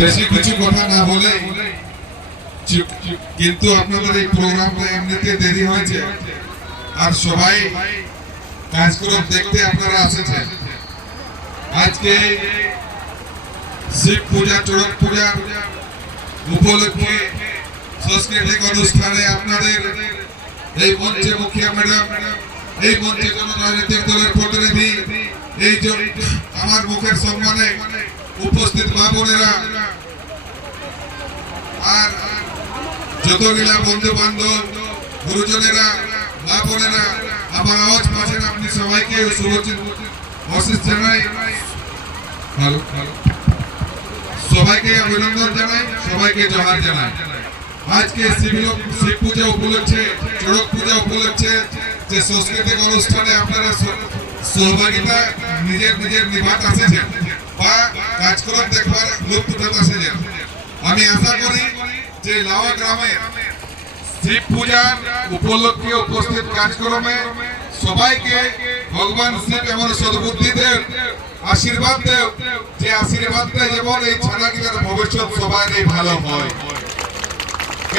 বেশি কিছু কথা না বলে কিন্তু আপনাদের এই প্রোগ্রামটা এমনিতে দেরি হয়েছে আর সবাই কাজকর্ম দেখতে আপনারা এসেছেন। আজকে শিব পূজা চড়ক পূজা উপলক্ষে সাংস্কৃতিক অনুষ্ঠানে আপনাদের এই মঞ্চে মুখিয়া ম্যাডাম, এই মঞ্চে কোন রাজনৈতিক দলের প্রতিনিধি, এই আমার মুখের সম্মানে উপস্থিত মা বোনেরা আর যতগুলা বন্ধু বান্ধব গুরুজনেরা মা বোনেরা আমার আওয়াজ পাচ্ছেন, আপনি সবাইকে অশেষ জানাই, সবাইকে অভিনন্দন জানাই, সবাইকে জোহার জানাই। আজকে শিব পূজা উপলক্ষে চড়ক পূজা উপলক্ষে যে সাংস্কৃতিক অনুষ্ঠানে আপনারা সহভাগিতা নিজের নিভাত আসেছেন বা কাজকর্ম দেখবার লুৎফ উঠাতে আসেছেন। আমি আশা করি যে লাওয়া গ্রামে শিব পূজার উপলক্ষে উপস্থিত কাজকর্মে সবাইকে ভগবান শিব এমন সদ্বুদ্ধি দেন, আশীর্বাদ দেন, যে আশীর্বাদটা যেমন এই ছানাগিলার ভবিষ্যৎ সবাই ভালো হয়।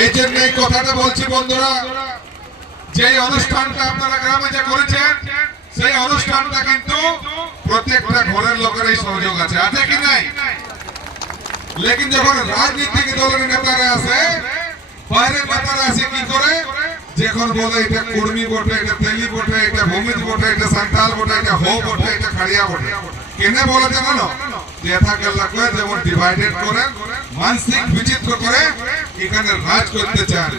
এই জন্য এই কথাটা বলছি বন্ধুরা, যে অনুষ্ঠানটা আপনারা গ্রামে যে করেছেন সেই অনুষ্ঠানটা কিন্তু প্রত্যেকটা ঘরের লোকেরই সহযোগ আছে, আছে কি নাই? লেকিন যখন রাজনীতিক দলের নেতারা আসে, বাইরের নেতারা আসে কি করে, যখন বলে এটা কর্মী বটে, এটা তেলি বটে, এটা ভূমিজ বটে, এটা সান্তাল বটে, এটা হো বটে, এটা খাড়িয়া বটে, কেনে বলে জানো? যেমন ডিভাইডেড করে মানসিক বিচিত্র করে এখানে রাজ করতে চান,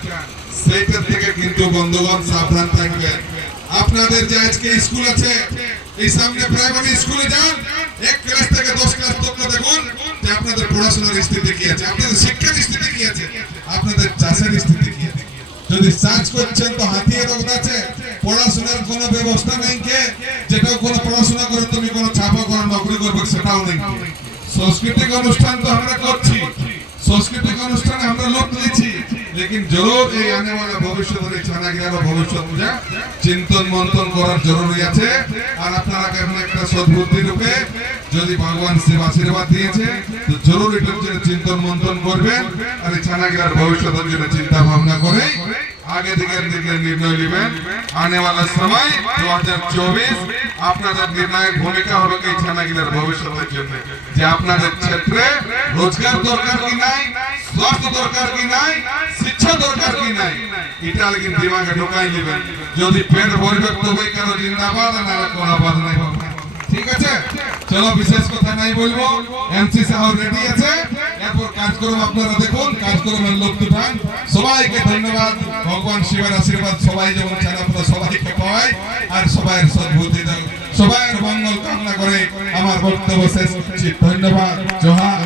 সেইটার থেকে কিন্তু বন্ধুগণ সাবধান থাকবেন। আপনাদের যে আজকে স্কুল আছে, এই সামনে প্রাইমারি স্কুলে যান, 1 ক্লাস থেকে 10 ক্লাস তক দেখুন যে আপনাদের পড়াশোনার স্থিতি কি আছে, আপনাদের শিক্ষার স্থিতি কি আছে, আপনাদের চাষের স্থিতি কি আছে। যদি চাষ করছেন তো হাতিয়ে রোগ আছে, পড়াশোনার কোনো ব্যবস্থা নেই, কে যেটাও কোনো পড়াশোনা করে তুমি কোনো ছাপা করে নকরি করবে সেটাও নেই। সাংস্কৃতিক অনুষ্ঠান তো আমরা করছি, সাংস্কৃতিক অনুষ্ঠানে আমরা লোক নিয়েছি, लेकिन जरूर এই आने वाला ভবিষ্যতের ছানাগিলার ভবিষ্যৎ পূজা চিন্তন মন্থন করার জরুরি আছে। আর আপনারা কেমন একটা সদ্বুদ্ধি রূপে যদি ভগবান শিব আশীর্বাদ দিয়েছে তো জরুর এটার জন্য চিন্তন মন্থন করবেন আর এই ছানাগিলার ভবিষ্যতের জন্য চিন্তা ভাবনা করে आगे दिखे निर्णय নেবেন। आने वाला समय 2024 আপনাদের নির্ণায়ক ভূমিকা হবে এই ছানাগিলার ভবিষ্যতের জন্য, যে আপনাদের ক্ষেত্রে রোজগার দরকার কি নাই, স্বাস্থ্য দরকার কি নাই, শিক্ষা দরকার কি নাই, এটা लेकिन দিমাগে ঢোকাই নেবেন। যদি পেট ভরবে তবেই কেন জিন্দাবাদ, না কোনো বাদ নাই। ঠিক আছে, চলো বিশেষ কথা নাই বলবো, এমসি সাহেব রেডি আছে, এরপর কাজকর্ম আপনারা দেখুন, কাজকর্মের লোক উঠান। সবাইকে ধন্যবাদ, ভগবান শিবের আশীর্বাদ সবাই যেমন চান আপনারা সবাইকে পাওয়াই আর সবাইয়ের সদ্বুদ্ধি দাও, সবাইয়ের মঙ্গল কামনা করে আমার বক্তব্য শেষ করছি। ধন্যবাদ, জোহার।